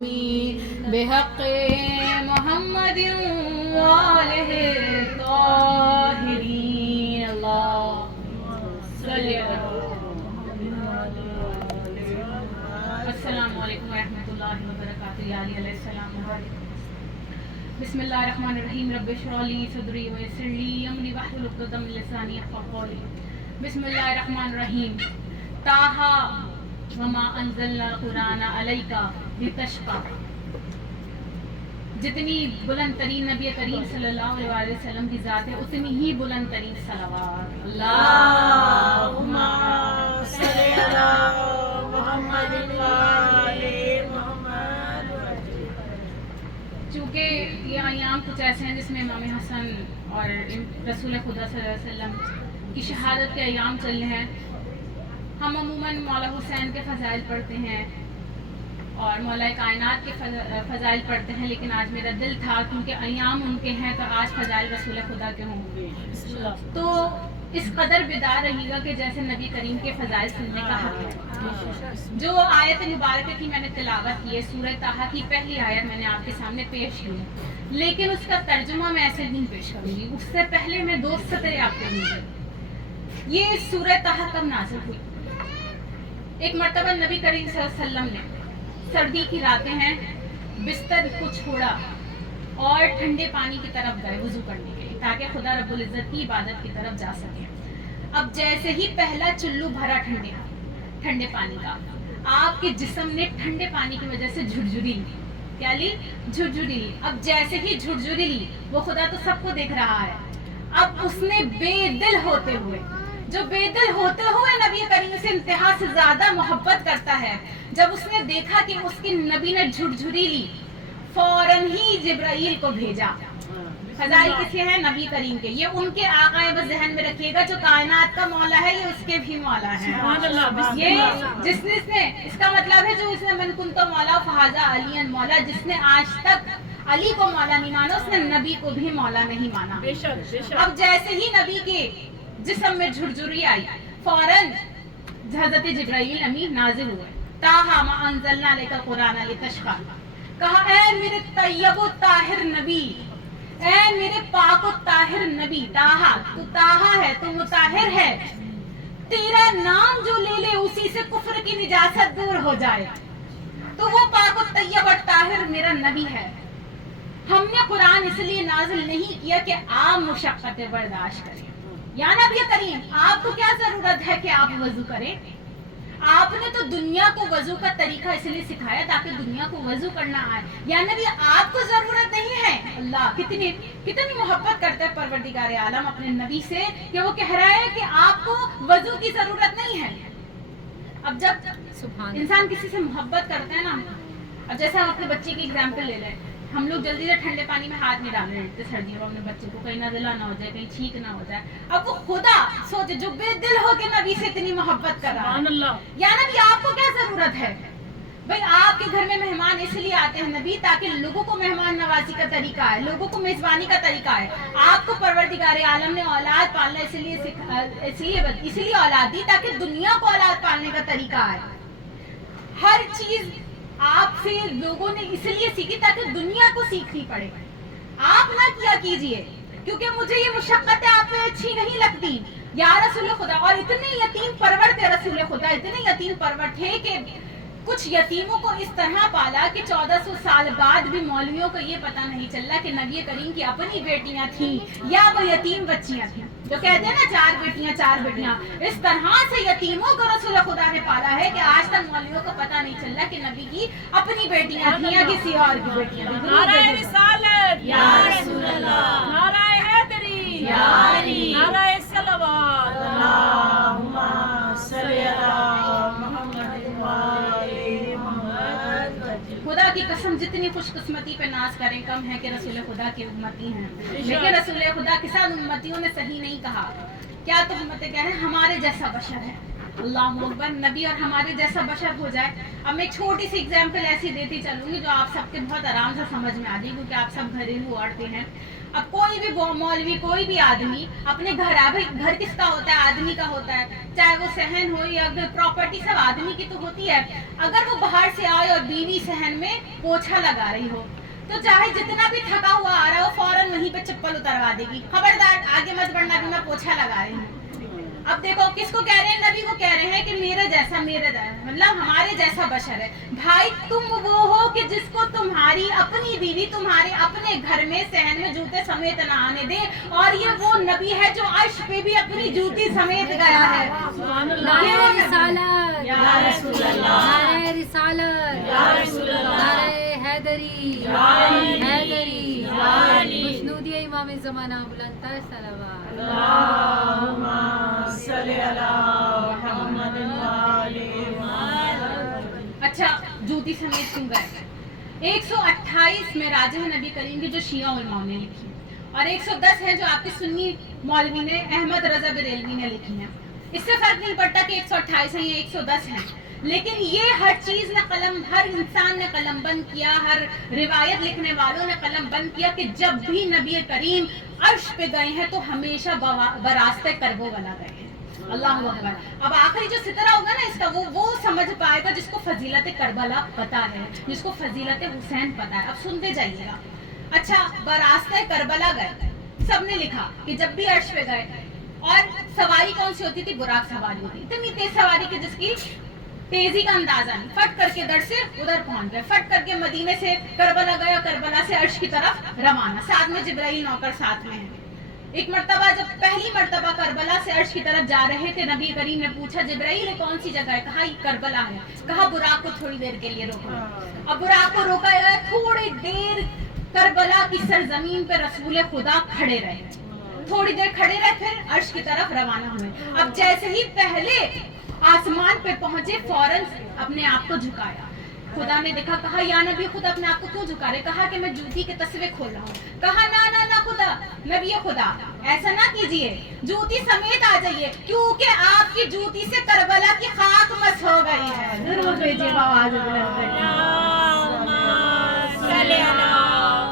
بحق محمد وآلہ الطاہرین اللہم صلی السلام علیکم ورحمۃ اللہ وبرکاتہ یا علی علیہ السلام بسم اللہ الرحمن الرحیم رب اشرح لی صدری ویسر لی امری واحلل عقدۃ من لسانی یفقهوا قولی بسم اللہ الرحمن الرحیم طٰہٰ وما انزلنا القرآن علیک لتشقی. جتنی بلند ترین نبی کریم صلی اللہ علیہ وسلم کی ذات ہے اتنی ہی بلند ترین صلوات. اللہم صلی علی محمد وآل محمد. چونکہ یہ ایام کچھ ایسے ہیں جس میں امام حسن اور رسول خدا صلی اللہ علیہ وسلم کی شہادت کے ایام چل رہے ہیں. ہم عموماً مولا حسین کے فضائل پڑھتے ہیں اور مولا کائنات کے فضائل پڑھتے ہیں، لیکن آج میرا دل تھا کیونکہ ایام ان کے ہیں تو آج فضائل رسول خدا کے ہوں گے. تو اس قدر بیدار رہیے گا کہ جیسے نبی کریم کے فضائل سننے کا حق ہے. جو آیت مبارکہ کی میں نے تلاوت کی ہے سورہ طٰہٰ کی پہلی آیت میں نے آپ کے سامنے پیش کی ہے، لیکن اس کا ترجمہ میں ایسے نہیں پیش کروں گی. اس سے پہلے میں 2 سطریں آپ کو دوں گی. یہ سورہ طٰہٰ کب نازل ہوئی؟ ایک مرتبہ نبی کریم صلی اللہ علیہ وسلم نے سردی کی راتیں ہیں، بستر کو چھوڑا اور ٹھنڈے پانی کی طرف گئے وضو کرنے کے لیے تاکہ خدا رب العزت کی عبادت کی طرف جا سکے. اب جیسے ہی پہلا چلو بھرا ٹھنڈے پانی کا، آپ کے جسم نے ٹھنڈے پانی کی وجہ سے جھرجھری لی. کیا لی؟ جھرجھری لی. اب جیسے ہی جھرجھری لی، وہ خدا تو سب کو دیکھ رہا ہے. اب اس نے بے دل ہوتے ہوئے نبی کریم سے انتہا سے زیادہ محبت کرتا ہے، جب اس نے دیکھا کہ اس کی نبی نے جھرجھری لی، فوراً ہی جبرائیل کو بھیجا. فضائل کس کے ہیں؟ نبی کریم کے. یہ ان کے آقا ہیں، بس ذہن میں رکھیے گا. جو کائنات کا مولا ہے یہ اس کے بھی مولا ہے. یہ جس نے اس کا مطلب ہے جو اس نے من کنت مولا فہذا علی مولا، جس نے آج تک علی کو مولا نہیں مانا اس نے نبی کو بھی مولا نہیں مانا. اب جیسے ہی نبی کے جسم میں جھرجھری آئی، فوراً حضرت جبرائیل امین نازل ہوئے. طٰہٰ ما انزلنا علیک القرآن لتشقی. کہا اے میرے طیب و طاہر نبی، اے میرے پاک و طاہر نبی. طٰہٰ تو طٰہٰ ہے، تو مطہر ہے. تیرا نام جو لے لے اسی سے کفر کی نجاست دور ہو جائے. تو وہ پاک و طیب اور طاہر میرا نبی ہے. ہم نے قرآن اس لیے نازل نہیں کیا کہ آپ مشقتیں برداشت کریں. یا نبی کریم آپ کو کیا ضرورت ہے کہ آپ وضو کریں؟ آپ نے تو دنیا کو وضو کا طریقہ اس لیے سکھایا تاکہ دنیا کو وضو کرنا آئے. یا نبی آپ کو ضرورت نہیں ہے. اللہ کتنی محبت کرتا ہے پروردگار عالم اپنے نبی سے کہ وہ کہہ رہا ہے کہ آپ کو وضو کی ضرورت نہیں ہے. اب جب انسان کسی سے محبت کرتا ہے نا، اب جیسے ہم اپنے بچے کی اگزامپل لے لیں، ہم لوگ جلدی سے ٹھنڈے پانی میں ہاتھ نہیں ڈالنے دیتے سردیوں میں اپنے بچے کو، کہیں نزلہ نہ ہو جائے، کہیں چھینک نہ ہو جائے. اب وہ خدا سوچے جو بے دل ہو کے نبی سے اتنی محبت کر رہا ہے. یا نبی آپ کو کیا ضرورت ہے؟ بھائی آپ کے گھر میں مہمان اس لیے آتے ہیں نبی تاکہ لوگوں کو مہمان نوازی کا طریقہ ہے، لوگوں کو میزبانی کا طریقہ ہے. آپ کو پروردگار عالم نے اولاد پالنا اس لیے اولاد دی تاکہ دنیا کو اولاد پالنے کا طریقہ ہے. ہر چیز آپ سے لوگوں نے اس لیے سیکھی تاکہ دنیا کو سیکھنی پڑے. آپ نہ کیا کیجئے کیونکہ مجھے یہ مشقتیں آپ میں اچھی نہیں لگتی یا رسول خدا. اور اتنے یتیم پرور تھے رسول خدا، اتنے یتیم پرور تھے کہ کچھ یتیموں کو اس طرح پالا کہ 1400 سال بعد بھی مولویوں کو یہ پتہ نہیں چلا کہ نبی کریم کی اپنی بیٹیاں تھیں یا وہ یتیم بچیاں تھیں. جو کہتے ہیں نا 4 بیٹیاں، اس طرح سے یتیموں کو رسول خدا نے پالا ہے کہ آج تک مولویوں کو پتہ نہیں چلا کہ نبی کی اپنی بیٹیاں تھیں یا کسی اور کی بیٹیاں تھیں. نعرہ رسالت یا رسول اللہ، نعرہ حیدری یا علی، نعرہ صلوات. اللہم صلی علی محمد وآل محمد. خدا کی قسم جتنی خوش قسمتی پہ ناز کریں کم ہے کہ رسول خدا کی امتی ہیں. لیکن رسول خدا کے ساتھ امتیوں نے صحیح نہیں کہا. کیا تو ہمیں کہہ رہے ہیں ہمارے جیسا بشر ہے. اللہ اکبر. نبی اور ہمارے جیسا بشر ہو جائے. اب میں ایک چھوٹی سی اگزامپل ایسی دیتی چلوں گی جو آپ سب کے بہت آرام سے سمجھ میں آ گئی کیونکہ آپ سب گھریلو عورتیں ہیں. اب کوئی بھی مولوی کوئی بھی آدمی اپنے گھر کس کا ہوتا ہے؟ آدمی کا ہوتا ہے. چاہے وہ صحن ہو یا پراپرٹی سب آدمی کی تو ہوتی ہے. اگر وہ باہر سے آئے اور بیوی صحن میں پوچھا لگا رہی ہو تو چاہے جتنا بھی تھکا ہوا آ رہا ہو فوراً وہیں پہ چپل اتروا دے گی. خبردار آگے مت بڑھنا بھی میں پوچھا لگا رہی ہوں. اب دیکھو کس کو کہہ رہے ہیں؟ نبی کو کہہ رہے ہیں کہ میرے جیسا مطلب ہمارے جیسا بشر ہے. بھائی تم وہ ہو کہ جس کو تمہاری اپنی بیوی تمہارے اپنے گھر میں صحن میں جوتے سمیت نہ آنے دے, اور یہ وہ نبی ہے جو عرش پہ بھی اپنی جوتی سمیت گیا ہے. نعرہ رسالت یا رسول اللہ، نعرہ رسالت یا رسول اللہ، نعرہ حیدری حیدری مشنودی امام زمانہ بلند تر صلوات. اللہم صلی علی محمد وآل محمد. اچھا جوتی سمیت کیوں گئے؟ 128 میں راجہ نبی کریم کی جو شیعہ علماء نے لکھی اور 110 ہے جو آپ کے سنی مولوی نے احمد رضا بریلوی نے لکھی ہیں. اس سے فرق نہیں پڑتا کہ 128 ہیں یا 110 ہیں, لیکن یہ ہر چیز نے قلم, ہر انسان نے قلم بند کیا, ہر روایت لکھنے والوں نے قلم بند کیا کہ جب بھی نبی کریم عرش پہ گئے ہیں تو ہمیشہ براستہ کربو والا گئے ہیں. اللہ اکبر. اب آخری جو سترہ ہوگا نا اس کا وہ سمجھ پائے گا جس کو فضیلت کربلا پتا ہے, جس کو فضیلت حسین پتا ہے. اب سنتے جائیے گا. اچھا براستہ کربلا گئے, سب نے لکھا کہ جب بھی عرش پہ گئے, اور سواری کون سی ہوتی تھی؟ براق سواری ہوتی. اتنی تیز سواری کہ جس کی تیزی کا اندازہ نہیں. فٹ کر کے ادھر سے ادھر پہنچ گئے, فٹ کر کے مدینے سے کربلا گئے اور کربلا سے عرش کی طرف روانہ. ساتھ میں جبرائیل نوکر ساتھ میں ہیں. ایک مرتبہ جب پہلی مرتبہ کربلا سے عرش کی طرف جا رہے تھے, نبی کریم نے پوچھا جبرائیل کون سی جگہ ہے؟ کہا یہ کربلا ہے. کہا براق کو تھوڑی دیر کے لیے روکو. اب براق کو روکا گیا. تھوڑی دیر کربلا کی سرزمین پہ رسول خدا کھڑے رہے, تھوڑی دیر کھڑے رہے, پھر عرش کی طرف روانہ ہوئے. اب جیسے ہی پہلے آسمان پہ پہنچے فوراً اپنے آپ کو جھکایا. خدا نے دیکھا, کہا یا نبی خدا اپنے آپ کو کیوں جھکا رہے؟ کہا کہ میں جوتی کے تسبیح کھول رہا ہوں. کہا نہ خدا, نبی خدا ایسا نہ کیجئے, جوتی سمیت آ جائیے کیونکہ آپ کی جوتی سے کربلا کی خاک مس ہو گئی ہے. ضرور بھیجیے آواز بلند کر کے. اللہم صلی علی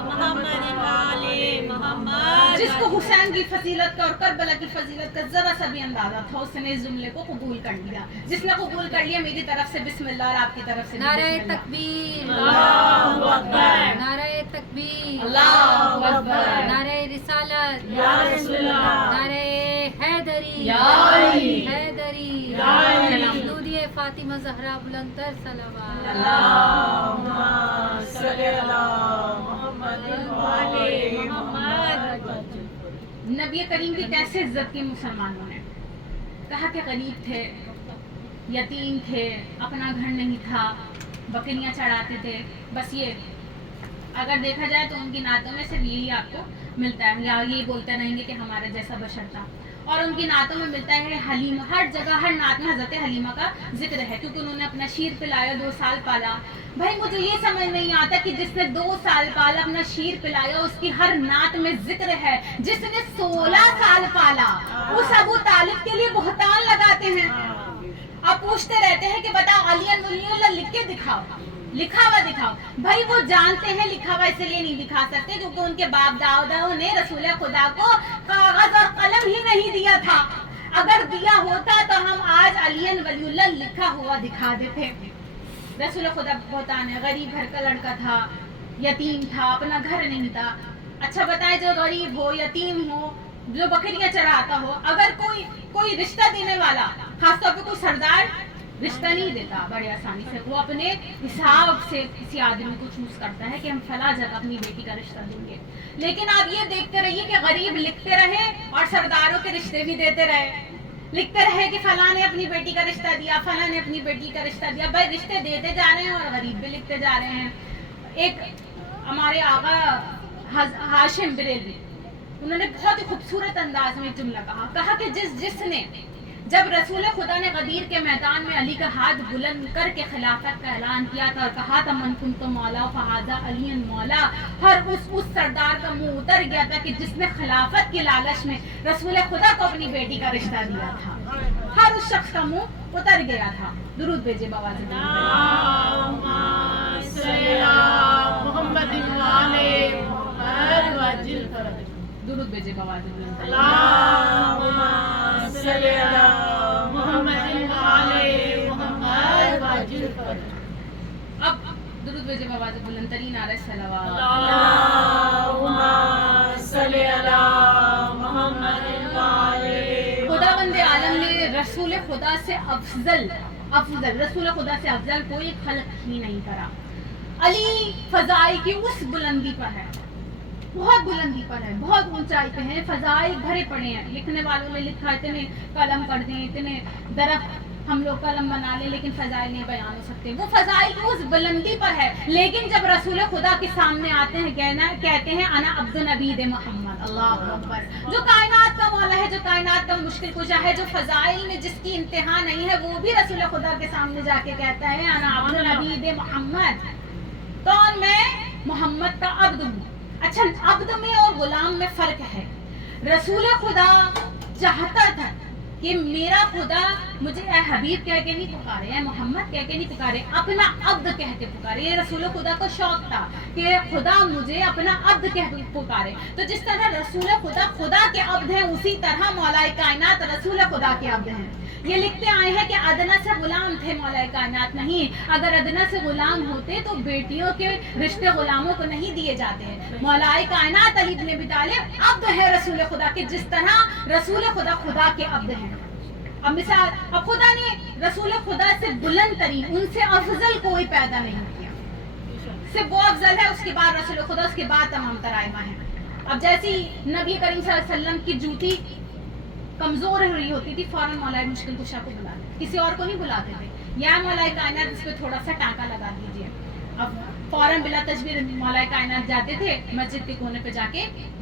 محمد وآل محمد. جس کو حسین کی فضیلت کا اور کربلا کی فضیلت کا ذرا سا بھی اندازہ تھا اس نے اس جملے کو قبول کر لیا. جس نے قبول کر لیا میری طرف سے بسم اللہ اور آپ کی طرف سے نعرہ بسم اللہ. تکبیر اللہ اکبر. نعرہ تکبیر اللہ اکبر. نعرہ رسالت یا رسول اللہ. نعرہ حیدری یا علی. حیدری یا علی. مشنودی فاطمہ زہرا بلند تر صلوات. اللہم صلی علی محمد وآل محمد. نبی کریم کی کیسے عزت کی مسلمانوں نے. کہا کہ غریب تھے, یتیم تھے, اپنا گھر نہیں تھا, بکریاں چڑھاتے تھے. بس یہ اگر دیکھا جائے تو ان کی نعتوں میں صرف یہی آپ کو ملتا ہے, یا یہ بولتے رہیں گے کہ ہمارا جیسا بشر تھا. اور ان کی نعتوں میں ملتا ہے حلیم, ہر جگہ ہر نعت میں حضرت حلیمہ کا ذکر ہے کیونکہ انہوں نے اپنا شیر پلایا, 2 سال پالا. بھائی مجھے یہ سمجھ نہیں آتا کہ جس نے 2 سال پالا اپنا شیر پلایا اس کی ہر نعت میں ذکر ہے. جس نے 16 سال پالا اس ابو طالب کے لیے بہتان لگاتے ہیں. آپ پوچھتے رہتے ہیں کہ بتاؤ علی ولی اللہ لکھ کے دکھاؤ, لکھا ہوا دکھاؤ. بھائی وہ جانتے ہیں لکھا ہوا اس لیے نہیں دکھا سکتے کیونکہ ان کے باپ دادا نے رسول خدا کو کاغذ اور قلم ہی نہیں دیا تھا. اگر دیا ہوتا تو ہم آج علی ولی اللہ لکھا ہوا دکھا دیتے. رسول خدا بہتان ہے, غریب گھر کا لڑکا تھا, یتیم تھا, اپنا گھر نہیں تھا. اچھا بتائیں جو غریب ہو, یتیم ہو, جو بکریاں چڑھاتا ہو, اگر کوئی رشتہ دینے والا, خاص طور پہ کوئی سردار رشتہ نہیں دیتا بڑے آسانی سے, وہ اپنے حساب سے کسی آدمی کو چوز کرتا ہے کہ ہم فلاں جگہ اپنی بیٹی کا رشتہ دیں گے. لیکن آپ یہ دیکھتے رہیے کہ غریب لکھتے رہے اور سرداروں کے رشتے بھی دیتے رہے. لکھتے رہے کہ فلاں نے اپنی بیٹی کا رشتہ دیا, فلاں نے اپنی بیٹی کا رشتہ دیا. بھائی رشتے دیتے جا رہے ہیں اور غریب بھی لکھتے جا رہے ہیں. ایک ہمارے آقا ہاشم بریلوی, انہوں نے بہت ہی خوبصورت انداز میں ایک جملہ کہا کہ جس نے جب رسول خدا نے غدیر کے میدان میں علی کا ہاتھ بلند کر کے خلافت کا اعلان کیا تھا اور کہا تھا من کنت مولا فہذا علی مولا, ہر اس سردار کا منہ اتر گیا تھا کہ جس نے خلافت کی لالچ میں رسول خدا کو اپنی بیٹی کا رشتہ دیا تھا. हर उस शख्स का मुंह उतर गया था। दुरूद भेजे बाबा से। दुरूद भेजे बाबा से। अब दुरूद भेजे बाबा से बुलंद तरीन नारे सलावत। खुदावंद आलम ने रसूल खुदा से अफजल रसूल खुदा से अफजल कोई खल्क ही नहीं करा। अली फजाइल की उस बुलंदी पर है, बहुत बुलंदी पर है, बहुत ऊंचाई पे है, फजाइल भरे पड़े हैं। लिखने वालों ने लिखा इतने कलम कर दें, इतने दरख्त हम लोग कलम बना ले, लेकिन फजाइल नहीं बयान हो सकते। वो फजाइल की उस बुलंदी पर है, लेकिन जब रसूल खुदा के सामने आते हैं कहते हैं अना अब्दुल नबीद मोहम्मद, अल्लाह अकबर, जो कायनात का मौला है, जो कायनात का मुश्किल कुशा है, जो फजाइल में जिसकी इंतहा नहीं है, वो भी रसूल खुदा के सामने जाके कहता है अना अब्दुल नबीद मोहम्मद। कौन? मैं मोहम्मद का अब्द हूँ। अच्छा, अब्द में और गुलाम में फर्क है। रसूल खुदा चाहता था कि मेरा खुदा मुझे ए हबीब कह के नहीं पुकारे, ए मोहम्मद कह के नहीं पुकारे, अपना अब्द कह के पुकारे। ये रसूल खुदा को शौक था कि खुदा मुझे अपना अब्द कह के पुकारे। तो जिस तरह रसूल खुदा खुदा के अब्द हैं, उसी तरह मौलाए कायनात रसूल खुदा के अब्द हैं। ये लिखते आए हैं कि अदना से गुलाम थे, मौलाए कायनात नहीं। अगर अदना से गुलाम होते तो बेटियों के रिश्ते गुलामों को नहीं दिए जाते। मौलाए कायनात अली इब्न अबी तालिब अब्द है रसूल खुदा के, जिस तरह रसूल खुदा खुदा के अब्द हैं। अब मिसाल, अब खुदा ने रसूल खुदा से बुलंद तरीन, उनसे अफजल कोई पैदा नहीं किया, सिर्फ वो अफजल है, उसके बाद रसूल खुदा, उसके बाद तमाम तराइमा है। अब जैसी नबी करीम सल्लल्लाहु अलैहि वसल्लम की जूती कमजोर हो रही होती थी, फौरन मौलाए मुश्किल कुशा को बुलाते, किसी और को नहीं बुलाते थे। या मौलाए कायनात इस पे थोड़ा सा टाँका लगा दीजिए। अब फौरन बिला तजबीर मौलाए कायनात जाते थे, मस्जिद के कोने पे जाके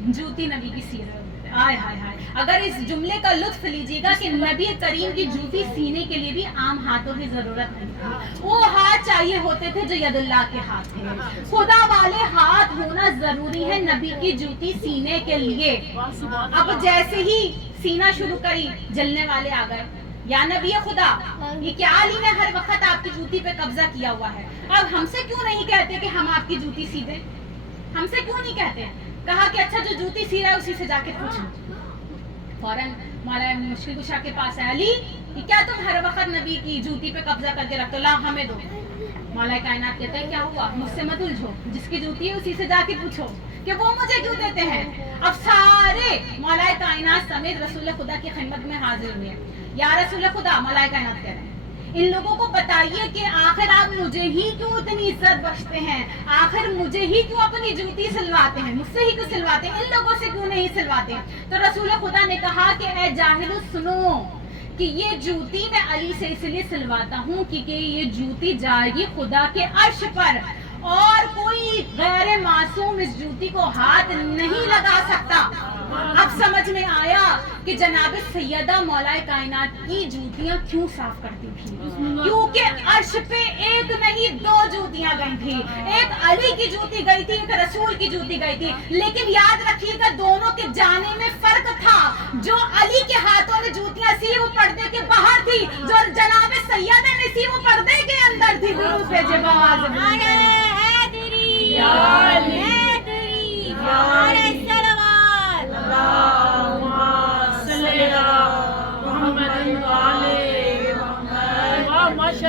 जूती नबी की सी रहे। हाय हाय हाय, अगर इस जुमले का लुत्फ लीजिएगा कि नबी करीम की जूती सीने के लिए भी आम हाथों की जरूरत नहीं थी। वो हाथ चाहिए होते थे जो यदुल्लाह के हाथ थे। खुदा वाले हाथ होना जरूरी है नबी की जूती सीने के लिए। अब जैसे ही सीना शुरू करी, जलने वाले आ गए, या नबी खुदा, ये क्या अली ने हर वक्त आपकी जूती पे कब्जा किया हुआ है, अब हमसे क्यों नहीं कहते कि हम आपकी जूती सी दें? हमसे क्यों नहीं कहते? कहा कि अच्छा, जो जूती सी रहा है उसी से जाके पूछो। फौरन मौला मुश्किल कुशा के पास है, अली ये क्या तुम हर वक्त नबी की जूती पे कब्जा करके रखते हो, ला हमें दो। मौला कायनात कहते हैं क्या हुआ, मुझसे मत उलझो, जिसकी जूती है उसी से जाके पूछो कि वो मुझे क्यों देते हैं। अब सारे मौला कायनात समेत रसूल खुदा की खिदमत में हाजिर हुए। या रसूल खुदा, मौला कायनात कह रहे हैं, इन लोगों को बताइए कि आखिर आप मुझे ही क्यों इतनी इज्जत बख्शते हैं, आखिर मुझे ही क्यों अपनी जूती सिलवाते हैं, मुझसे ही क्यों सिलवाते हैं, इन लोगों से क्यों नहीं सिलवाते। तो रसूल खुदा ने कहा कि ए जाहिलू, सुनो कि ये जूती मैं अली से इसलिए सिलवाता हूँ क्योंकि ये जूती जाएगी खुदा के अर्श पर, और कोई गैर मासूम इस जूती को हाथ नहीं लगा सकता। अब समझ में आया कि जनाब सैयदा मौलाए कायनात की जूतियां क्यों साफ करती थी, क्योंकि अर्श पे एक नहीं दो जूतियां गई थी। एक अली की जूती गई थी, एक रसूल की जूती गई थी, लेकिन याद रखिएगा दोनों के जाने में फर्क था। जो अली के हाथों में जूतियां सी वो पर्दे के बाहर थी, जो जनाब सैयदा ने सी वो पर्दे के अंदर थी। दुरूद भेजे बाबा।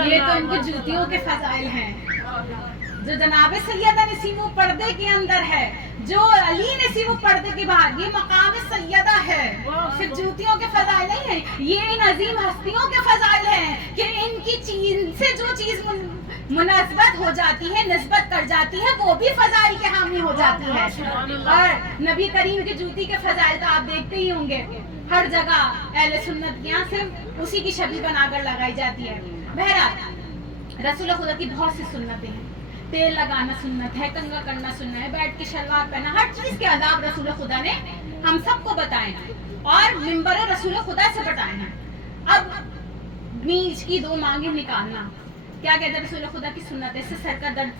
ये तो इनकी जूतियों के फजाइल हैं। जो जनाब सैयदा नसीमो पर्दे के अंदर है, जो अली नसीमो पर्दे के बाहर, ये मकाम सैयदा है। सिर्फ जूतियों के फजाइल नहीं है, ये इन अजीम हस्तियों के फजाइल हैं कि इनकी चीज से जो चीज मुनासबत हो जाती है, निस्बत कर जाती है, वो भी फजाइल के हामी हो जाती है। और नबी करीम की जूती के फजाइल तो आप देखते ही होंगे, हर जगह अहले सुन्नत के यहाँ सिर्फ उसी की छवि बनाकर लगाई जाती है। बहरहाल रसूल खुदा की बहुत सी सुन्नतें हैं। तेल लगाना सुन्नत है, कंघा करना सुन्नत है, बैठ के शलवार पहना, हर चीज के आदाब रसूल खुदा ने हम सबको बताए हैं और मिंबर रसूल खुदा से बताए हैं। अब नीच की दो मांगे निकालना, क्या कहते हैं रसूल खुदा की सुन्नत है। इससे सर का दर्द,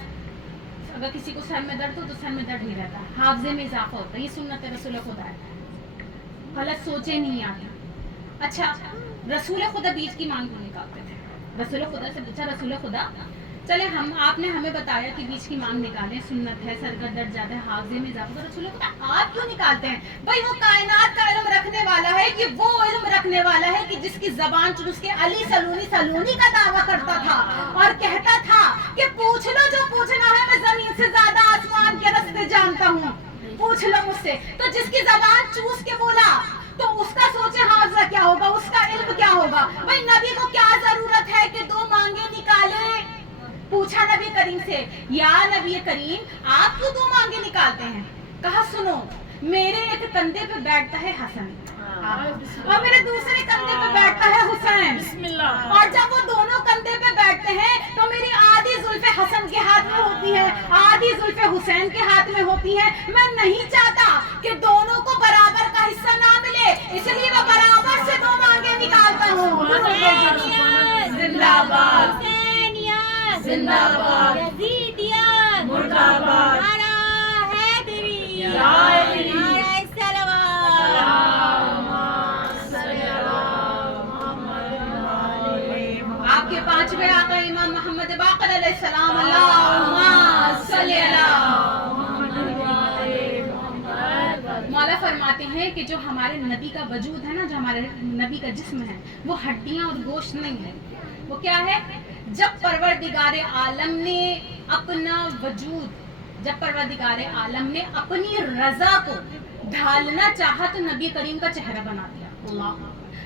अगर किसी को सर में दर्द हो तो सर में दर्द नहीं रहता, हाफजे में इजाफा होता है। ये सुन्नत है रसूल खुदा है। गलत सोचे नहीं आती। अच्छा, रसूल खुदा बीच की मांग क्यों निकालते थे? रसूल खुदा से पूछा, रसूल खुदा चले आपने हमें बताया कि बीच की मांग निकालें, सुन्नत है, सर का दर्द ज्यादा है, हाफजे में इजाफा। तो रसूल खुदा आप क्यों निकालते हैं? भाई वो कायनात का इल्म रखने वाला है कि वो इल्म रखने वाला है कि जिसकी जबान चूस के अली सलूनी सलूनी का दावा करता था और कहता था कि पूछ लो जो पूछना है, मैं जमीन से ज्यादा आसमान के रास्ते जानता हूँ, पूछ लो मुझसे। तो जिसकी जबान चूस के बोला तो उसका सोचे हाफजा क्या होगा, उसका इल्म क्या होगा। भाई नबी को क्या जरूरत है कि दो मांगे निकाले? पूछा नबी करीम से, या नबी करीम आप क्यों दो मांगे निकालते हैं? कहा सुनो, मेरे एक कंधे पे बैठता है हसन और मेरे दूसरे कंधे पे बैठता है हुसैन, और जब वो दोनों कंधे पे बैठते हैं तो मेरी आधी जुल्फे हसन के हाथ में होती है, आधी जुल्फे हुसैन के हाथ में होती है। मैं नहीं चाहता कि दोनों को बराबर का हिस्सा ना मिले, इसलिए मैं बराबर से दो मांगे निकालता हूँ। जिंदाबाद हुसैनियत जिंदाबाद यजीदियत मुर्दाबाद नारा हैदरी हैदरी नारा आपके पांचवें आका इमाम मोहम्मद बाक़र अलैहिस्सलाम, अल्लाहुम्मा सल्ली अला। मौला फरमाते हैं कि जो हमारे नबी का वजूद है ना, जो हमारे नबी का जिस्म है, वो हड्डियां और गोश्त नहीं है। वो क्या है? जब परवरदिगार आलम ने अपना वजूद, जब परवरदिगार आलम ने अपनी रजा को ढालना चाहा तो नबी करीम का चेहरा बना दिया। अल्लाह,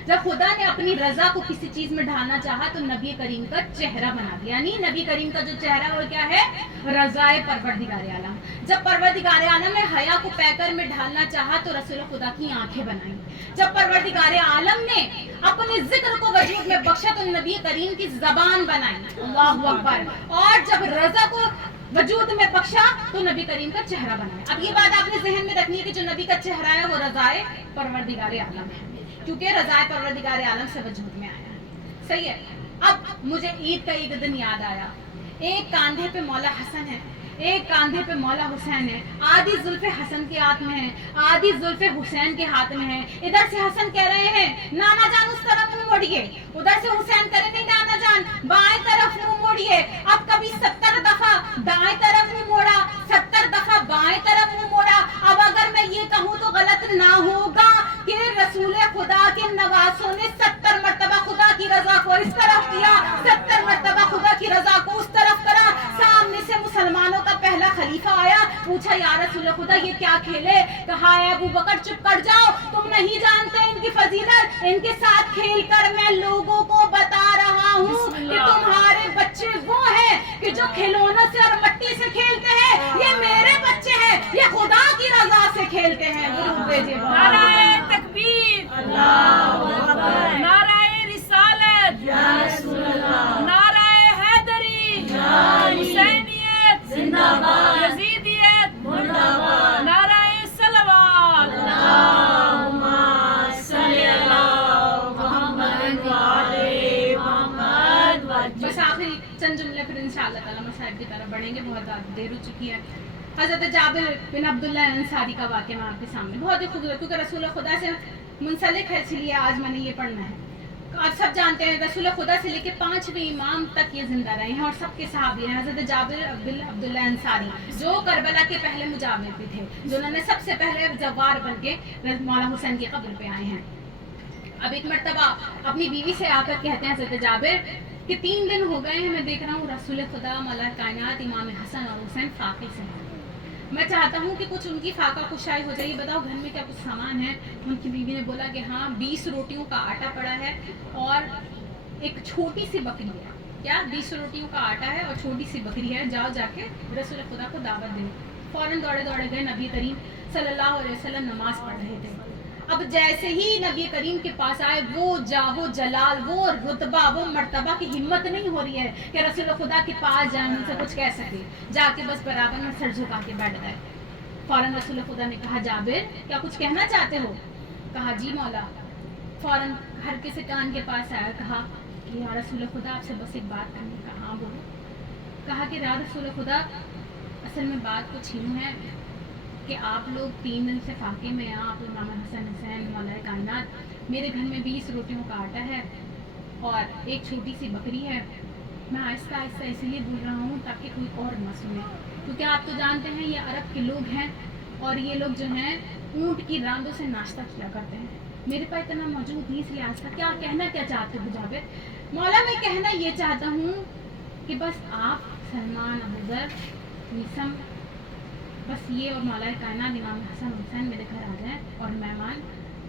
जब खुदा ने अपनी रजा को किसी चीज में ढालना चाहा तो नबी करीम का चेहरा बना दिया। यानी नबी करीम का जो चेहरा वो क्या है? रजाए परवरदिगार आलम। जब परवरदिगार आलम ने हया को पैकर में ढालना चाहा तो रसूल खुदा की आंखें बनाई। जब परवरदिगार आलम ने अपने जिक्र को वजूद में बख्शा तो नबी करीम की जबान बनाई। अल्लाहु अकबर। और जब रजा को वजूद में बख्शा तो नबी करीम का चेहरा बनाया। अब ये बात आपने जहन में रखनी है कि जो नबी का चेहरा है वो रजाए परवरदिगार आलम है, क्योंकि रजाए परवरदिगार आलम से वजूद में आया है। सही है। अब मुझे ईद का एक दिन याद आया। एक कांधे पे मौला हसन है, एक कांधे पे मौला हुसैन है। आधी जुल्फे हसन के हाथ में है, आधी जुल्फे हुसैन के हाथ में है। इधर से हसन कह रहे हैं नाना जान उस तरफ मुंह मोड़िए, उधर से हुसैन कह रहे नहीं नाना जान बाएं तरफ मुंह मोड़िए। अब कभी 70 दफा दाएं तरफ मुंह मोड़ा, 70 दफा बाएं तरफ मुंह मोड़ा। अब अगर मैं ये कहूँ तो गलत ना होगा कि रसूल खुदा के नवासों ने 70 मरतबा खुदा की रजा को इस तरफ किया, 70 मरतबा खुदा की रजा को उस तरफ करा। सामने से मुसलमानों का पहला खलीफा आया, पूछा या रसूल खुदा ये क्या खेले? कहा है अबू बकर चुप कर जाओ, तुम नहीं जानते इनकी फजीलत। इनके साथ खेल कर मैं लोगों को बता रहा हूँ कि तुम्हारे बच्चे वो हैं कि जो खिलौनों से और मट्टी से खेलते हैं, ये मेरे बच्चे हैं, ये खुदा की रजा से खेलते हैं। नाराए तकबीर, अल्लाहु अकबर, नाराए रिसालत, या रसूल अल्लाह, नाराए हैदरी, हुसैनियत जिंदाबाद, यजीदियत मुर्दाबाद, नाराए सलवात, अल्लाहुम्मा सल्ली अला मुहम्मद व आले मुहम्मद। बस आखिरी चंद जुमले फिर इंशाअल्लाह ताला मसाइब की तरफ बढ़ेंगे, बहुत देर हो चुकी है। हज़रत जाबिर बिन अब्दुल्ला अंसारी का वाक़या मैं आपके सामने बहुत ही खूबसूरत, क्योंकि रसूल खुदा से मुंसलिक है इसलिए आज मैंने ये पढ़ना है। आप सब जानते हैं रसूल खुदा से लेके 5वें इमाम तक ये जिंदा रहे हैं और सबके सहाबी हैं। हज़रत जाबिर बिन अब्दुल्ला अंसारी जो करबला के पहले मुजाविर भी थे, जिन्होंने सबसे पहले जवार बन के मौला हुसैन की कब्र पे आए हैं। अब एक मरतबा अपनी बीवी से आकर कहते हैं हज़रत जाबिर कि 3 दिन हो गए हैं मैं देख रहा हूँ रसूल खुदा मौला कायनात इमाम हसन और हुसैन फाके से हैं। मैं चाहता हूँ कि कुछ उनकी फाका कुशाई हो जाए, बताओ घर में क्या कुछ सामान है? उनकी बीवी ने बोला कि हाँ 20 रोटियों का आटा पड़ा है और एक छोटी सी बकरी है। क्या 20 रोटियों का आटा है और छोटी सी बकरी है, जाओ जाके रसूल खुदा को दावत दे। फौरन दौड़े दौड़े गए, नबी करीम सल्लल्लाहु अलैहि वसल्लम नमाज पढ़ रहे थे। अब जैसे ही नबी करीम के पास आए, वो जाहो जलाल, वो रुतबा, वो मर्तबा की हिम्मत नहीं हो रही है कि रसूल खुदा के पास जाए उनसे कुछ कह सके। जाके बस बराबर में सर झुका के बैठ गए। फौरन रसूल खुदा ने कहा जाबिर क्या कुछ कहना चाहते हो? कहा जी मौला। फौरन हल्के से कान के पास आया, कहा कि या रसूल खुदा आपसे बस एक बात करनी। कहा हाँ बोलो। कहा कि या रसूल खुदा असल में बात कुछ यूँ है कि आप लोग 3 दिन से फाके में हैं, आप इमाम हसन हुसैन मौला कायनात میرے گھر میں 20 روٹیوں کا آٹا ہے اور ایک چھوٹی سی بکری ہے. میں آہستہ آہستہ اس لیے بول رہا ہوں تاکہ کوئی اور نہ سنے, کیونکہ آپ تو جانتے ہیں یہ عرب کے لوگ ہیں اور یہ لوگ جو ہیں اونٹ کی راندوں سے ناشتہ کیا کرتے ہیں. میرے پاس اتنا موجود نہیں, اس لیے آہستہ. کیا کہنا کیا چاہتے ہو جاوید؟ مولا میں کہنا یہ چاہتا ہوں کہ بس آپ سلمان, ابو ذر, نیسم, بس یہ اور مولا کائنات امام حسن حسین میرے گھر آ جائیں اور مہمان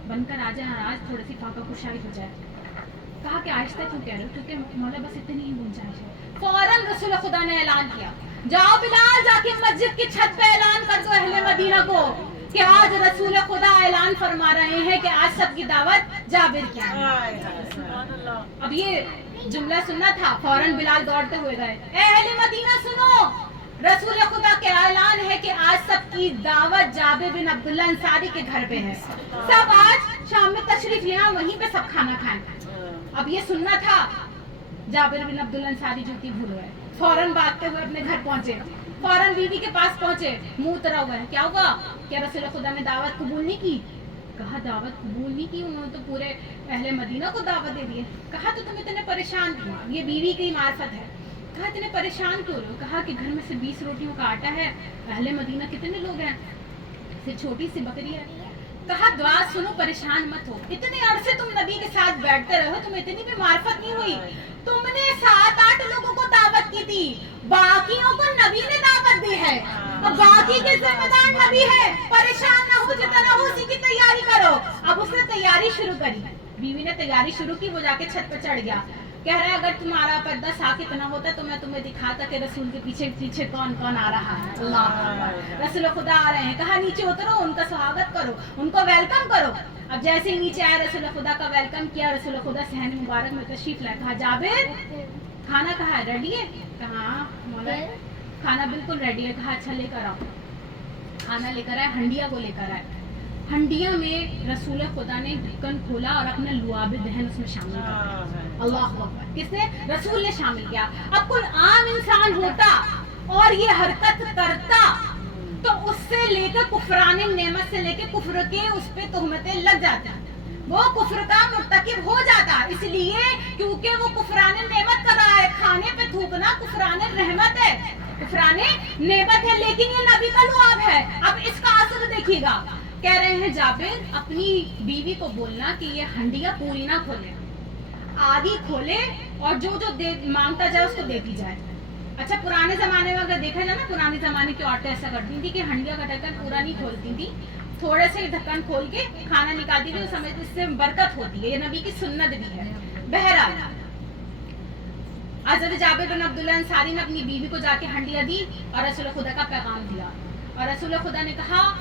بن کر آ جائیں اور آج تھوڑی سی فاقہ کشائی ہو جائے. کہا کہ آہستہ کیوں کہہ رہے ہو؟ کیونکہ مولا بس اتنی ہی گنجائش ہے. فوراً رسول خدا نے اعلان کیا, جاؤ بلال جا کے مسجد کی چھت پہ اعلان کر دو اہل مدینہ کو کہ آج رسول خدا اعلان فرما رہے ہیں کہ آج سب کی دعوت جابر کی ہے. اب یہ جملہ سننا تھا, فوراً بلال دوڑتے ہوئے گئے, اے اہل مدینہ سنو, رسول خدا کے اعلان ہے کہ آج سب کی دعوت جابر بن عبداللہ انصاری کے گھر پہ ہے. سب آج شام میں تشریف لے آؤ, وہیں پہ سب کھانا کھائیں. اب یہ سننا تھا, جابر بن عبداللہ انصاری جوتی بھول گئے, فوراً بھاگتے ہوئے اپنے گھر پہنچے, فوراً بیوی کے پاس پہنچے, منہ اترا ہوا ہے. کیا ہوا؟ کیا رسول خدا نے دعوت قبول نہیں کی؟ کہا دعوت قبول نہیں کی, انہوں نے تو پورے اہل مدینہ کو دعوت دے دی ہے. کہا تو تم اتنے پریشان کیوں؟ یہ بیوی کی معرفت ہے. کہا اتنے پریشان کیوں ہو؟ کہا کہ گھر میں سے 20 روٹیوں کا آٹا ہے, اہل مدینہ کتنے لوگ ہیں, صرف چھوٹی سی بکری ہے. کہا دعا سنو, پریشان مت ہو, اتنے عرصے تم نبی کے ساتھ بیٹھتے رہو, تم اتنی بھی معرفت نہیں ہوئی. تم نے 7-8 لوگوں کو دعوت کی تھی, باقیوں کو نبی نے دعوت دی ہے, اب باقی کے ذمہ دار نبی ہے. پریشان نہ ہو, جتنا ہو اسی کی تیاری کرو. اب اس نے تیاری شروع کری, بیوی نے تیاری شروع کی, وہ جا کے چھت پہ چڑھ گیا. کہہ رہا ہے اگر تمہارا پردہ ساکت نہ ہوتا تو میں تمہیں دکھاتا کہ رسول کے پیچھے پیچھے کون کون آ رہا ہے. اللہ اکبر, رسول خدا آ رہے ہیں. کہا نیچے اترو, ان کا سواگت کرو, ان کو ویلکم کرو. اب جیسے ہی نیچے آئے, رسول خدا کا ویلکم کیا, رسول خدا صحن مبارک میں تشریف لائے. کہا جابر کھانا کہاں ہے, ریڈی ہے؟ کہا مولا کھانا بالکل ریڈی ہے. کہا اچھا لے کر آؤ. کھانا لے کر آئے, ہنڈیا کو لے کر آئے. ہنڈیا میں رسول خدا نے ڈھکن کھولا اور اپنا لعاب دہن اس میں شامل کر دیا. اللہ اکبر, کس نے؟ رسول نے شامل کیا. اب کوئی عام انسان ہوتا اور یہ حرکت کرتا تو اس سے لے کر کفران نعمت سے لے کے کفر کے اس پہ تہمتیں لگ جاتی, وہ کفر کا مرتکب ہو جاتا, اس لیے کیونکہ وہ کفران نعمت کر رہا ہے. کھانے پہ تھوکنا کفران رحمت ہے, کفران نعمت ہے, لیکن یہ نبی کا لعاب ہے. اب اس کا اثر دیکھیے گا. کہہ رہے ہیں جابر اپنی بیوی کو بولنا کہ یہ ہنڈیا پوری نہ کھولے, آدھی کھولے اور جو جو مانگتا جائے اس کو دیتی جائے. اچھا پرانے زمانے میں اگر دیکھا جائے نا, پرانے زمانے کی عورتیں ایسا کرتی تھی کہ ہنڈیا کا ڈھکن پورا نہیں کھولتی تھی, تھوڑے سے ڈھکن کھول کے کھانا نکالتی تھی, وہ سمجھتے اس سے برکت ہوتی ہے. یہ نبی کی سنت بھی ہے. بہرحال حضرت جابر بن عبداللہ انصاری نے اپنی بیوی کو جا کے ہنڈیا دی اور رسول خدا کا پیغام دیا. اور رسول خدا نے کہا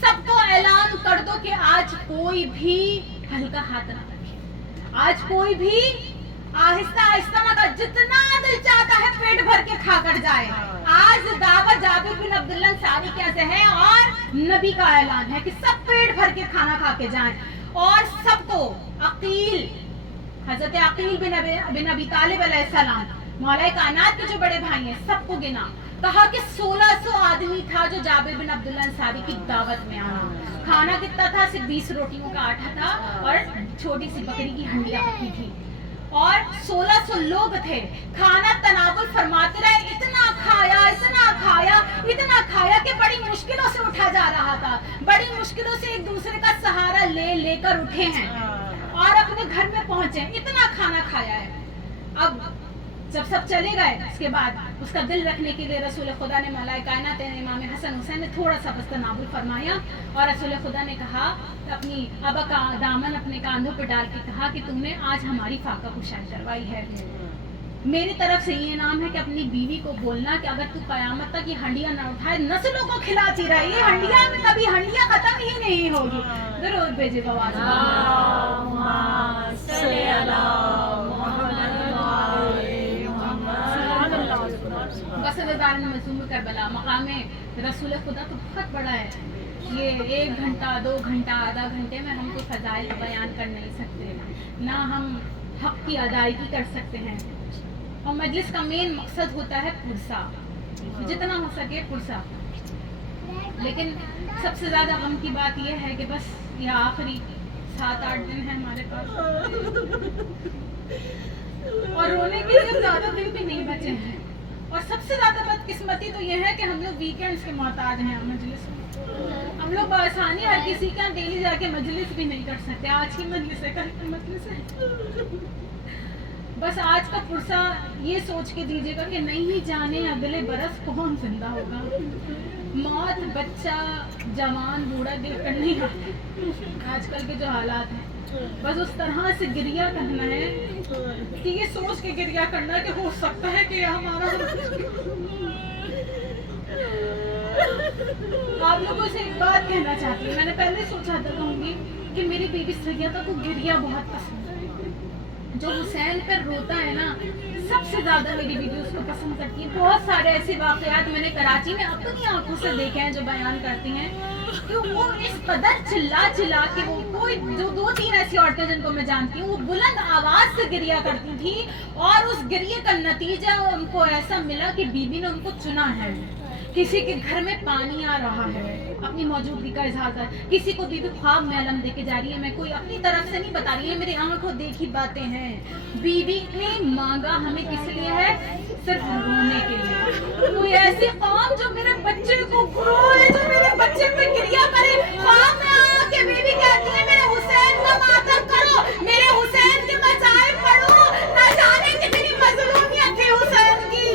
سب کو اعلان کر دو کہ آج کوئی بھی ہلکا ہاتھ نہ رکھے, آج کوئی بھی آہستہ آہستہ نہ کر, جتنا دل چاہتا ہے پیٹ بھر کے کھا کر جائے. آج دعوت جابر بن عبداللہ انصاری کیسے ہے اور نبی کا اعلان ہے کہ سب پیٹ بھر کے کھانا کھا کے جائیں. اور سب کو عقیل, حضرت عقیل بن ابی طالب علیہ السلام, مولا کائنات کے جو بڑے بھائی ہیں, سب کو گنا. کہا کہ 1600 آدمی تھا جو جابر بن عبداللہ انصاری کی دعوت میں آنا. کھانا کتنا تھا؟ صرف 20 روٹیوں کا آٹا تھا اور چھوٹی سی بکری کی ہنڈیا پکی تھی, اور 1600 لوگ تھے. کھانا تناول فرماتے رہے, اتنا کھایا اتنا کھایا اتنا کھایا کہ بڑی مشکلوں سے اٹھا جا رہا تھا, بڑی مشکلوں سے ایک دوسرے کا سہارا لے لے کر اٹھے ہیں اور اپنے گھر میں پہنچے. اتنا کھانا کھایا ہے. اب جب سب چلے گئے, اس کے بعد اس کا دل رکھنے کے لیے رسول خدا نے مولا کائنات امام حسن حسین نے تھوڑا سا بس تناول فرمایا, اور رسول خدا نے کہا, اپنی ابا کا دامن اپنے کاندھوں پہ ڈال کے کہا کہ تم نے آج ہماری فاقہ کشائی کروائی ہے. میری طرف سے یہ انعام ہے کہ اپنی بیوی کو بولنا کہ اگر تو قیامت تک یہ ہنڈیا نہ اٹھائے, نسلوں کو کھلاتی رہے, یہ ہنڈیا میں کبھی ہنڈیا ختم ہی نہیں ہوگی. درود بھیجے بواز. مظلوم کربلا مقام رسول خدا تو بہت بڑا ہے. یہ 1 گھنٹہ 2 گھنٹہ آدھا گھنٹے میں ہم کو فضائل بیان کر نہیں سکتے, نہ ہم حق کی ادائیگی کر سکتے ہیں. اور مجلس کا مین مقصد ہوتا ہے پرسا, جتنا ہو سکے پرسا. لیکن سب سے زیادہ غم کی بات یہ ہے کہ بس یہ آخری 7-8 दिन है हमारे पास, और रोने के लिए ज़्यादा दिन भी नहीं बचे हैं। और सबसे ज़्यादा बदकिस्मती तो ये है कि हम लोग वीकेंड्स के मोहताज हैं मजलिस में। हम लोग बआसानी हर किसी का डेली जाके मजलिस भी नहीं कर सकते। आज की मजलिस है, कल की मजलिस है। बस आज का फुर्सा ये सोच के दीजिएगा कि नहीं जाने अगले बरस कौन जिंदा होगा। मौत बच्चा जवान बूढ़ा देख कर नहीं आता आजकल के जो हालात हैं। बस उस तरह से गिरिया करना है कि ये सोच के गिरिया करना कि हो सकता है कि हमारा आप लोगों से एक बात कहना चाहती हूँ। मैंने पहले सोचा था कहूँगी कि मेरी बीबी सैयदा को गिरिया बहुत पसंद है। जो हुसैन पर रोता है ना, सबसे ज्यादा मेरी बीबी उसको पसंद करती है। बहुत सारे ऐसे वाकयात मैंने कराची में अपनी आंखों से देखे हैं जो बयान करती हैं कि वो इस कदर चिल्ला चिल्ला के, वो कोई जो 2-3 ऐसी औरतें जिनको मैं जानती हूँ, वो बुलंद आवाज से गिरिया करती थी, और उस गिरिये का नतीजा उनको ऐसा मिला कि बीबी ने उनको चुना है। किसी के घर में पानी आ रहा है, अपनी मौजूदगी का इजहार कर, किसी को बीबी ख्वाब में अलम देके जा रही है। मैं कोई अपनी तरफ से नहीं बता रही है, मेरी आंखों देखी बातें हैं। बीबी ने मांगा हमें किस लिए है? सिर्फ रोने के लिए। कोई ऐसी कौम जो मेरे बच्चे को रोए, जो मेरे बच्चे पे गिरिया करे। ख्वाब में आके बीबी कहती है मेरे हुसैन का मातम करो, मेरे हुसैन के मसाइब पढ़ो, ना जाने कितनी मजलूमियत थी हुसैन की।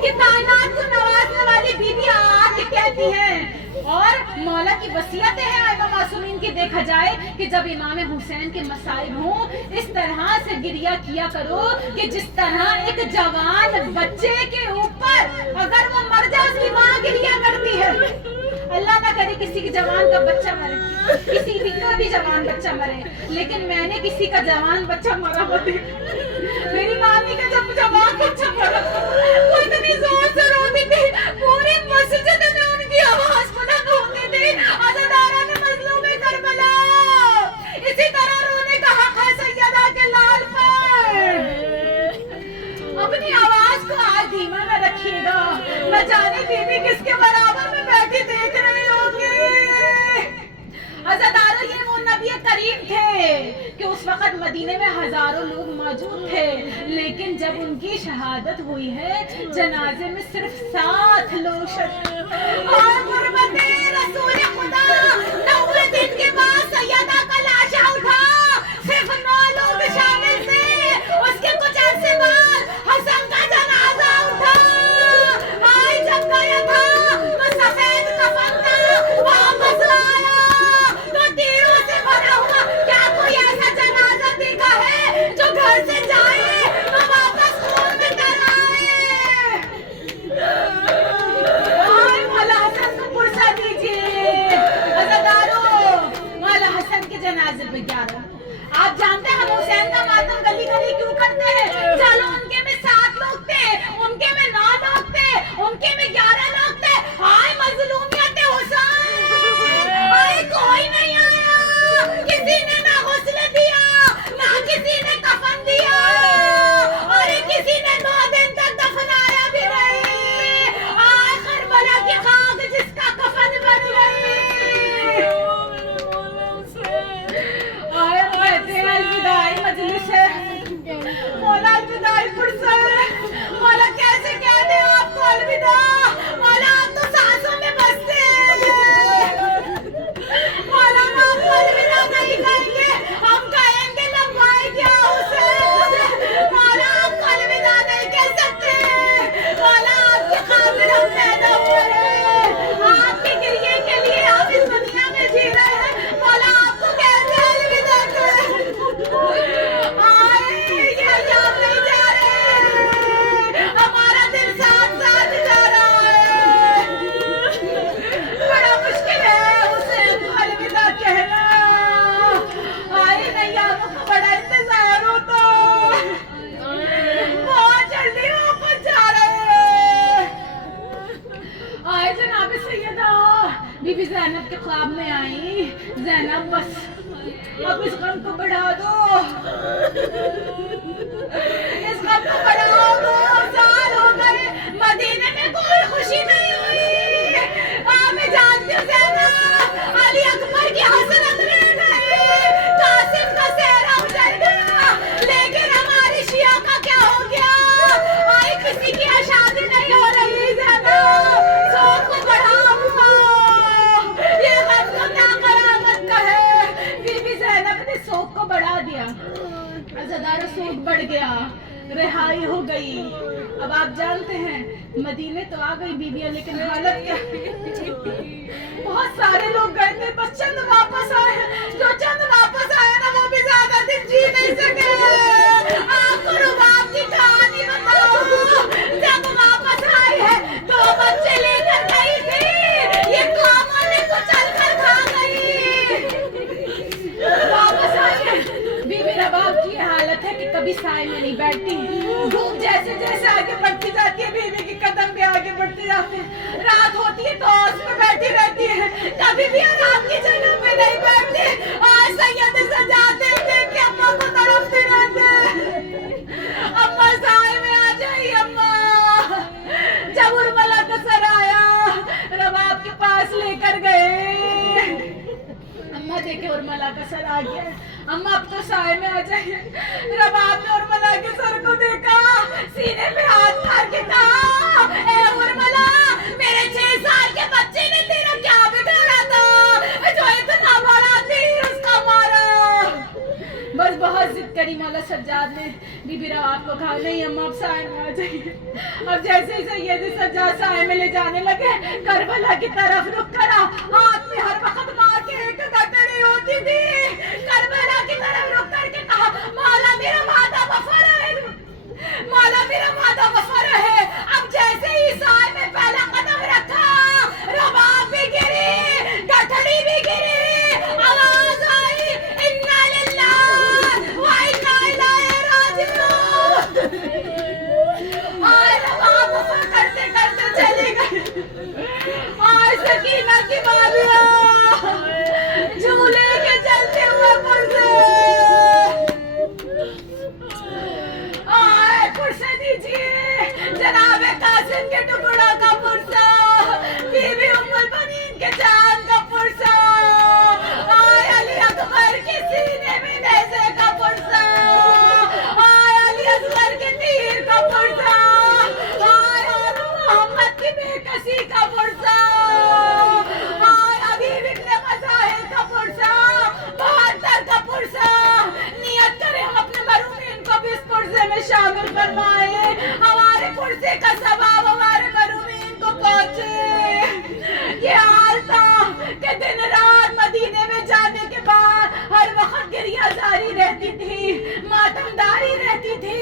कि कायनात को नवाजने वाली बीबी आके कहती है, और मौला की वसीयत है आइमा मासूमीन की देखा जाए कि जब इमाम हुसैन के मसाइब हों, इस तरह से गिरिया किया करो कि जिस तरह एक जवान बच्चे के ऊपर अगर वो मर जाए उसकी माँ गिरिया करती है। अल्लाह ना करे किसी के जवान का बच्चा मरे, किसी भी का भी जवान बच्चा मरे, लेकिन मैंने किसी का जवान बच्चा मरा हुआ देखा। मेरी मामी का जब जवान बच्चा मरा, वो इतनी जोर से रोती थी, पूरी मस्जिद में उनकी आवाज बुलंद होती थी, अज़ादारा ने मज़लूम करबला। इसी तरह रोने का हक है सैयदा के लाल पर। अपनी आवाज को आज धीमा में रखिएगा, न जाने बीबी किसके बराबर में बैठी देख रही होगी। अज़ादारा ये वो नबी करीम थे कि उस वक्त मदीने में हजारों लोग मौजूद थे, लेकिन जब उनकी शहादत हुई है जनाजे में सिर्फ 7 लोग और गुरबते रसूल खुदा 9वें दिन के बाद सैयदा का लाशा उठा, सिर्फ 9 लोग शामिल थे। उसके कुछ अरसे बाद हसन का जनाजा उठा। आज जब गया था तो सफेद कफन था, वापस आया तो तीरों से भरा हुआ। क्या कोई ऐसा जनाजा देखा है जो घर से जाए तो वापस खून में तर आए? मौला हसन को पुरसा दीजिए। अज़ादारों, मौला हसन के जनाजे पे 11। आप जानते हैं हम हुसैन का मातम गली गली क्यों करते हैं? चलो उनके में 7 लोग थे, उनके में 9 लोग थे, उनके में 11 लोग थे। हाय मजलूमियत हुसैन, हाय कोई नहीं आया, किसी ने ना हौसला दिया, ना किसी ने कफन दिया, और किसी ने 9 दिन तक दफनाया भी नहीं। आय करबला की खाक जिसका कफन बन गई। आय कहते हैं अलविदाई मजलिस है, मौला अलविदाई फुर्सत है। मौला कैसे कह दे आपको अलविदा? मौला आप तो सांसों में बसते हैं। मौला हम आपको अलविदा नहीं कहेंगे, हम कहेंगे लब्बाइक या हुसैन। मौला आपको अलविदा नहीं कह सकते। मौला आपके खातिर हम पैदा हुए हैं, आपके गिरिये के लिए हम इस दुनिया में जी रहे हैं। मौला आपको कैसे अलविदा करें? ये अय्याम नहीं जा रहे, हमारा दिल साथ साथ जा रहा है। बड़ा मुश्किल है हुसैन को अलविदा कहना। आए नैयामों को बड़ा इंतजार होता, बहुत जल्दी वापस जा रहे हैं। आए जनाब सैयदा, बीबी ज़ैनब के ख्वाब में आई। ज़ैनब बस अब इस गम को बढ़ा दो, इस गम को बढ़ा दो। साल हो गए मदीने में कोई खुशी नहीं हुई। मैं जानती हूँ ज़ैनब, अली अकबर की हसरत में मदीने तो आ गई बीबियां, लेकिन हालत क्या है? बहुत सारे लोग गए थे, बस चंद वापस आए हैं। जो चंद वापस आए ना वो भी ज्यादा दिन जी नहीं सके। आपको रुबाब की कहानी बताओ, जब वापस आई है 2 बच्चे लेकर गई थी, ये कामों ने कुचल कर खा गई। वापस आई है, बीबी रबाब की ये हालत है कि कभी साए में नहीं बैठती। धूप जैसे जैसे आगे बढ़ती जाती है, बीबी के कदम भी आगे बढ़ते जाते हैं। रात होती है तो औस में बैठी रहती है, कभी भी आराम की जगह पे नहीं बैठती। आज सैयद सजाद देख देख के अम्मा को तड़पती रहती है। अम्मा साए में आ जाइए अम्मा। जब उर्मिला का सर आया, रबाब के पास लेकर गए, अम्मा देखे उर्मिला का सर आ गया, अम्मा अब तो साए में आ जाइए। रबाब ने उर्मिला के सर को देखा, सीने पे हाथ मार के कहा, ए उर्मिला, मेरे 6 साल के बच्चे ने तेरा क्या बिगाड़ा था जो इतना बड़ा तीर उसका मारा? बस बहुत जिद करी मौला सज्जाद ने। बीबी रबाब को कहा, नहीं अम्मा अब साए में आ जाइए। अब जैसे ही सैयद सज्जाद साए में ले जाने लगे, करबला की तरफ रुख करा, हाथ में हर वक्त मार के एक गठरी होती थी। करबला की तरफ रुख करके कहा, मौला मेरा माता वफा रहे, मौला मेरा माता वफा रहे। अब जैसे ही साए में पहला कदम रखा, रबाब भी गिरी, गठड़ी भी गिरी, आवाज आई, इन्ना लिल्लाह व इन्ना इलैहि राजिऊन। आए रबाब वफा करते करते चले गए। आए सकीना की बालिया झूले के चलते हुए पुरसे, आए पुरसे दीजिए जनाबे कासिम के टुकड़ा का पुरसा, बीबी उम्मुल बनीन के चांद का पुरसा, आए अली अकबर के सीने में नेज़े का पुरसा, आए अली असगर के तीर का पुरसा, आए मोहम्मद की बेकसी का पुरसा, आए हबीब इब्ने मज़ाहिर का पुरसा, 72 का पुरसा। नियत करें हम अपने मरूमीन को भी इस पुरसे में शामिल फरमाए, हमारे पुरसे का सवाब हमारे मरूमीन को पहुंचे। ये हाल था कि दिन रात मदीने में जाने के बाद हर वक्त गिरिया जारी रहती थी, मातमदारी रहती थी।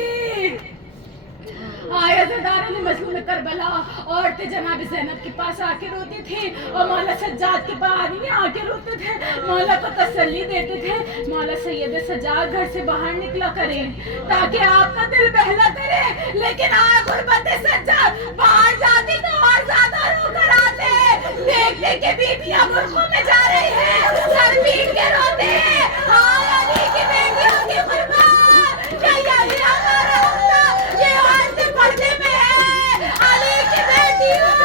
आए अज़ादारों ने मज़लूम करबला औरतें जनाब ज़ैनब के पास आके रोती थी और मौला सज्जाद के पास में आके रोते थे, मौला को तसल्ली देते थे, मौला सैयद सज्जाद घर से बाहर निकला करें ताकि आपका दिल बहला करे। लेकिन आए गुरबत सज्जाद बाहर जाती तो और ज्यादा रो कर आते, देखते कि बीबियां बुरखों में जा रही है, सर पीट के रोते, आए अली की बेटियों की कुर्बान, क्या ये हमारा हुक्म, ये औरतें पर्दे में है, अली की बेटियों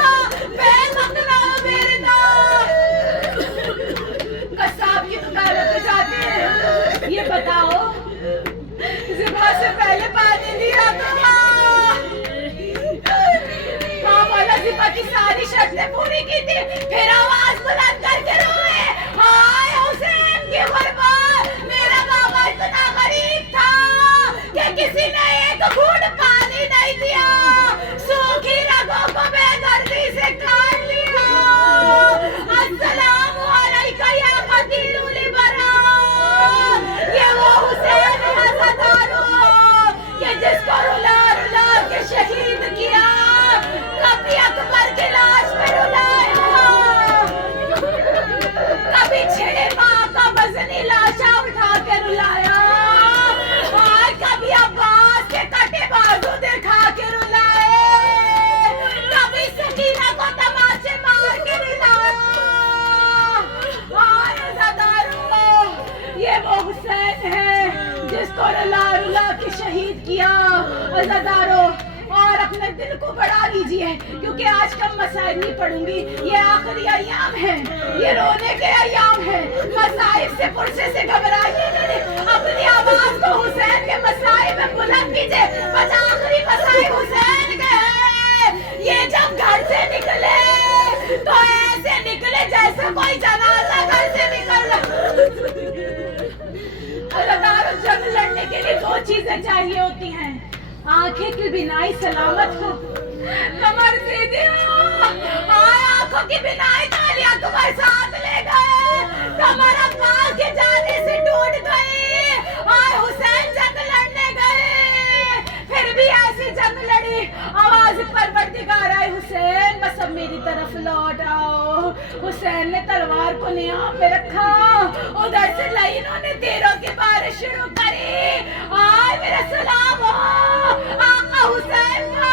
बेमकना मेरे नाम। कसाब की दुकान पे जाते हैं, ये बताओ ज़िबा से पहले पानी लिया तो हाँ मौला ज़िबा की सारी शर्तें पूरी की थी, फिर आवाज बुलंद करके रोए, हाय हुसैन की गुर्बत, मेरा बाबा इतना गरीब था कि किसी ने एक घूंट पानी नहीं दिया, सूखी रगों को बेदर्दी से काट लिया। अस्सलामु अलैका या कतीलुल बरात, ये वो हुसैन है अज़ादारों कि जिसको रुला रुला के शहीद किया, कभी अकबर की लाश पे रुलाया, कभी छिड़े माँ का वजनी लाशा उठा के रुलाया, और कभी अब्बास के कटे बाजू दिखा के रुलाए, कभी सकीना को तमाचे मार के रुलाया। हाय अज़ादारों, ये वो हुसैन है जिसको रुला रुला के शहीद किया। अज़ादारों और अपने दिल को बढ़ा लीजिए क्योंकि आज कम मसाइब नहीं पढ़ूंगी, ये आखिरी अय्याम है, ये रोने के अय्याम है। मसाइब से पुरसे से घबराइए नहीं, अपनी आवाज को हुसैन के मसाइब में बुलंद कीजिए, बस आखिरी मसाइब हुसैन के हैं। ये जब घर से निकले तो ऐसे निकले जैसे कोई जनाजा घर से निकल रहा। अज़ादारों जंग लड़ने के लिए 2 चीजें चाहिए होती हैं, आंखें की बिनाई सलामत हो कमर सीधी हो, आए आंखों की बिनाई ताली अकबर साथ ले गए, कमर अब्बास के जाने से टूट गई, आए हुसैन जंग लड़ने गए, फिर भी ऐसी जंग लड़ी, आवाज परवरदिगार आए हुसैन बस अब मेरी तरफ लौट आओ। हुसैन ने तलवार को नियाम में रखा, उधर से लाइनों ने तीरों की बारिश शुरू करी, आए मेरा सलाम हो आका हुसैन का।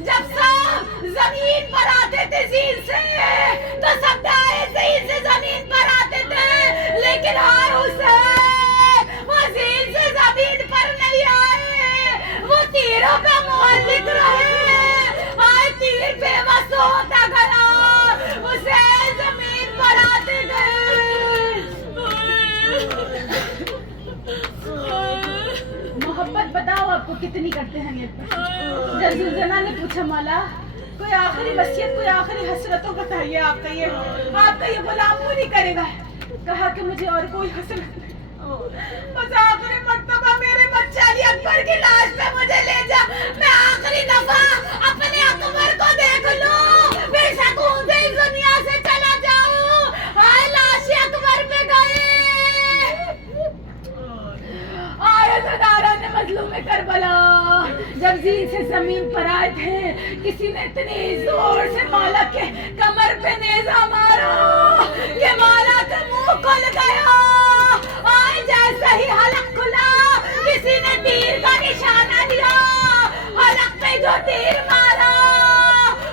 जब सब जमीन पर आते थे जीन से तो सब दाएं जीन से जमीन पर आते थे, लेकिन हाय हुसैन वो जीन से जमीन पर नहीं आए, वो तीरों का मोहर लिख रहे, हाय तीर बेबस होता गया, हुसैन जमीन पर आते गए। मोहब्बत बताओ आपको कितनी करते हैं ये? जब जुलजना ने पूछा मौला कोई आखिरी वसीयत, कोई आखिरी हसरतों बताइए, आपका ये गुलाम पूरी करेगा। कहा कि मुझे और कोई हसरत नहीं, बस आखिरी मर्तबा मेरे बच्चे अली अकबर की लाश पे मुझे ले जा, मैं आखिरी दफा अपने अकबर को देख लूं, फिर सुकून से इस दुनिया से चला जाऊं। हाय लाश अकबर पे गए, आए सदारा ने मजलूम करबला जब जीन से जमीन पर आए थे, किसी ने इतनी जोर से मौला के कमर पे नेजा मारा कि मौला का मुंह खुल गया। आए जैसा ही हलक खुला, किसी ने तीर का निशाना दिया, हलक पे जो तीर मारा,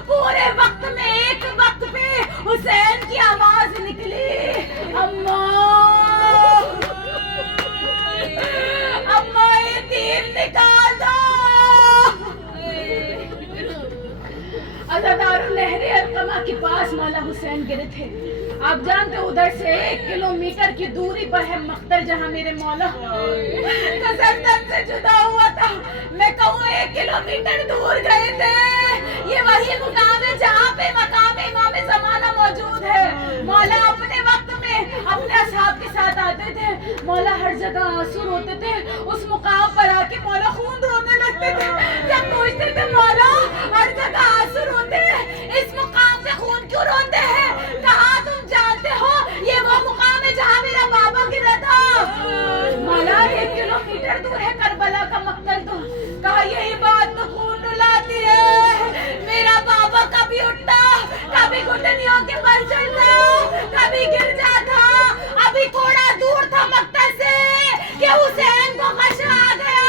पूरे वक्त में एक वक्त पे हुसैन की आवाज निकली, अम्मा अम्मा ये तीर निकाल दो। अज़ादारुल नहरे अलकमा के पास मौला हुसैन गिरे थे। आप जानते उधर से 1 किलोमीटर की दूरी पर है मख्तल, जहाँ मेरे मौला कसरतन से जुदा हुआ था। मैं कहूँ 1 किलोमीटर दूर गए थे, ये वही मुकाम है जहाँ पे मकाम इमाम ज़माना मौजूद है। मौला अपने वक्त में अपने असहाब के साथ आते थे, मौला हर जगह आंसू रोते थे, उस मुकाम पर आके मौला खून रोने लगते थे। जब पूछते थे मौला हर जगह आंसू रोते हैं, इस मुकाम पे खून क्यों रोते हैं? कहा तुम जानते हो ये वो मुकाम है जहाँ मेरा बाबा गिरा था। मौला 1 किलोमीटर दूर है करबला का मक्तल, तो कहा यही बात तो खून रुलाती है। मेरा बाबा कभी उठता, कभी घुटनियों के बल चलता, कभी गिर जाता। अभी थोड़ा दूर था मक्तल से कि हुसैन को खशा आ गया।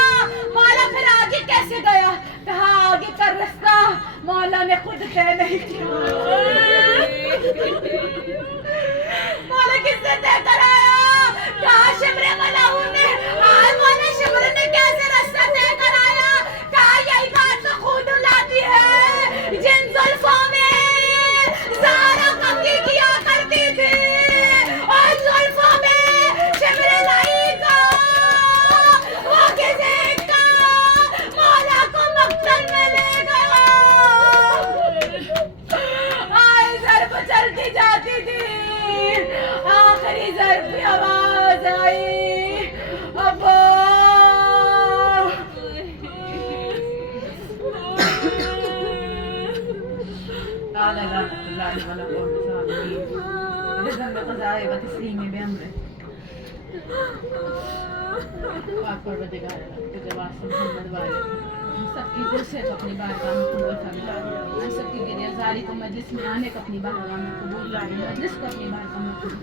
मौला फिर आगे कैसे गया? कहा आगे का रास्ता मौला ने खुद तय नहीं किया। मौला किसने तय कराया? कहा शिमरे मलाहू ने। आज मौला शिमरे ने कैसे रास्ता तय कराया? कहा यही बात तो खून रुलाती है, जिन जुल्फों में सारा कब्ज़े किया करती थी, और जुल्फों में शिमरे लाई का वो किसी का मौला को मक्तल में ले गया। आए ज़र्ब चलती जाती थी, आखिरी ज़र्ब की आवाज आई, अब्बा। सबकी गुस्से को अपनी बारगाह में कबूल फरमा, सबकी गिरफ्तारी को मजलिस में आने को अपनी बारगाह में कबूल फरमा, मजलिस को अपनी बारगाह में कबूल।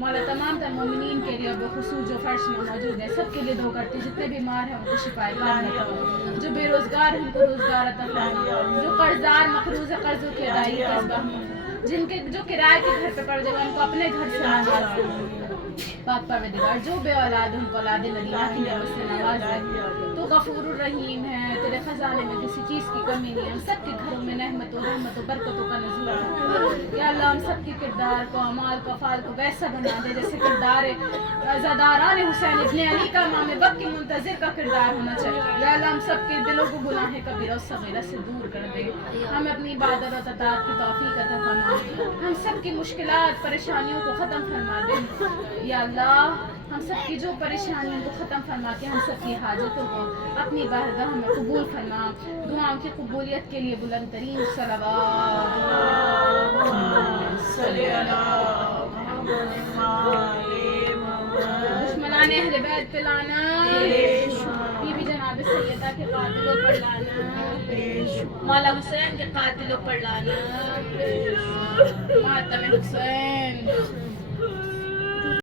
मौला तमाम तर मोमिनीन के लिए बखुसूस जो फर्श में मौजूद है सबके लिए दुआ करती, जितने बीमार हैं उनको शिफाए कामिला फरमा, जो बेरोजगार हैं उनको रोजगार अता फरमा, जो कर्जदार मकरूज है कर्जों की अदायगी का असबाब, जिनके जो किराए के घर पे पड़ जाए उनको अपने घर से नवाज दे। पाक परवरदिगार जो बे औलाद उनको औलाद मदीना की नेमत से नवाज दे। तो गफूरुर रहीम है, तेरे खजाने में किसी चीज़ की कमी नहीं है, सबके घरों में रहमत और रहमत और बरकतों का नज़ूल है। या अल्लाह हम सबके किरदार को, अमाल को, अफ़ाल को वैसा बना दे जैसे किरदार ज़ादारान हुसैन इब्ने अली का इमाम वक्त की मुंतज़िर का किरदार होना चाहिए। या अल्लाह हम सबके दिलों को गुनाह कबीरा और सगीरा से दूर कर दे, हमें अपनी इबादत और अतात की तौफीक अता फरमा। ہم سب کی مشکلات پریشانیوں کو ختم فرما دے یا اللہ، ہم سب کی جو پریشانیوں کو ختم فرما کے ہم سب کی حاجتوں کو اپنی بارگاہ میں قبول فرما. دعاؤں کی قبولیت کے لیے بلند ترین صلوات. دشمنان اہل بیت پہ لانا، بی بی جناب سیدہ کے قاتلوں پر لانا، مولا حسین کے قاتلوں پر لانا، ماتم حسین.